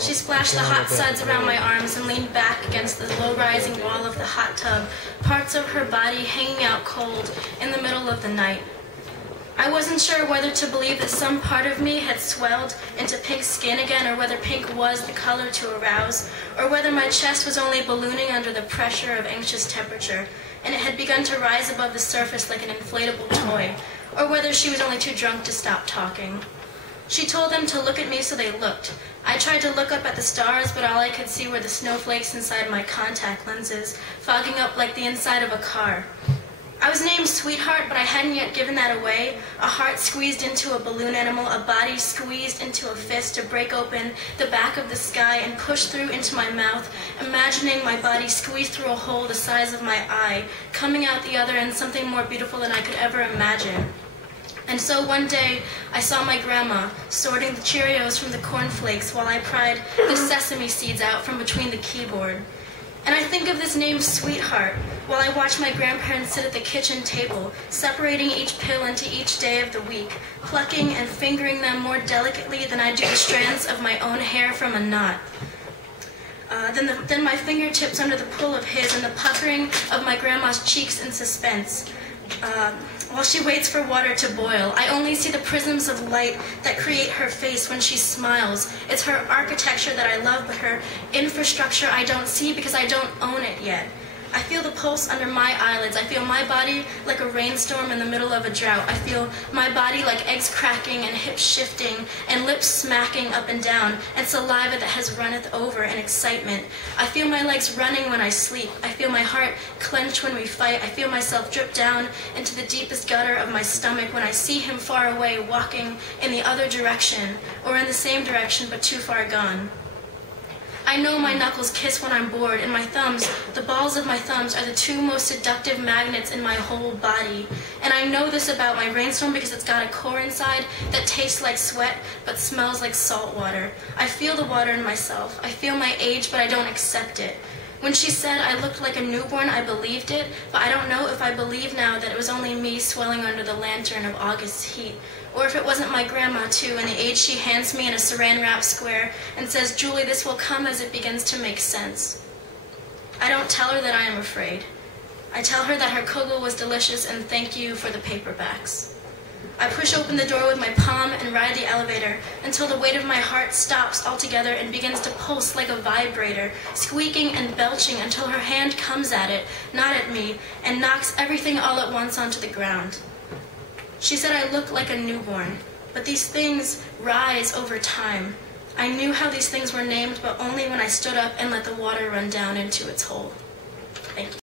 She splashed the hot suds around my arms and leaned back against the low-rising wall of the hot tub, parts of her body hanging out cold in the middle of the night. I wasn't sure whether to believe that some part of me had swelled into pink skin again, or whether pink was the color to arouse, or whether my chest was only ballooning under the pressure of anxious temperature, and it had begun to rise above the surface like an inflatable toy, or whether she was only too drunk to stop talking. She told them to look at me, so they looked. I tried to look up at the stars, but all I could see were the snowflakes inside my contact lenses, fogging up like the inside of a car. I was named Sweetheart, but I hadn't yet given that away. A heart squeezed into a balloon animal, a body squeezed into a fist to break open the back of the sky and push through into my mouth, imagining my body squeezed through a hole the size of my eye, coming out the other end something more beautiful than I could ever imagine. And so one day, I saw my grandma sorting the Cheerios from the cornflakes while I pried the sesame seeds out from between the keyboard. And I think of this name Sweetheart while I watch my grandparents sit at the kitchen table, separating each pill into each day of the week, plucking and fingering them more delicately than I do the strands of my own hair from a knot. Then my fingertips under the pull of his and the puckering of my grandma's cheeks in suspense. While she waits for water to boil, I only see the prisms of light that create her face when she smiles. It's her architecture that I love, but her infrastructure I don't see because I don't own it yet. I feel the pulse under my eyelids. I feel my body like a rainstorm in the middle of a drought. I feel my body like eggs cracking and hips shifting and lips smacking up and down and saliva that has runneth over in excitement. I feel my legs running when I sleep. I feel my heart clench when we fight. I feel myself drip down into the deepest gutter of my stomach when I see him far away walking in the other direction, or in the same direction but too far gone. I know my knuckles kiss when I'm bored, and my thumbs, the balls of my thumbs, are the two most seductive magnets in my whole body. And I know this about my rainstorm because it's got a core inside that tastes like sweat but smells like salt water. I feel the water in myself. I feel my age, but I don't accept it. When she said I looked like a newborn, I believed it, but I don't know if I believe now that it was only me swelling under the lantern of August's heat, or if it wasn't my grandma, too, and the age she hands me in a saran-wrap square and says, "Julie, this will come as it begins to make sense." I don't tell her that I am afraid. I tell her that her kugel was delicious and thank you for the paperbacks. I push open the door with my palm and ride the elevator until the weight of my heart stops altogether and begins to pulse like a vibrator, squeaking and belching until her hand comes at it, not at me, and knocks everything all at once onto the ground. She said I looked like a newborn, but these things rise over time. I knew how these things were named, but only when I stood up and let the water run down into its hole. Thank you.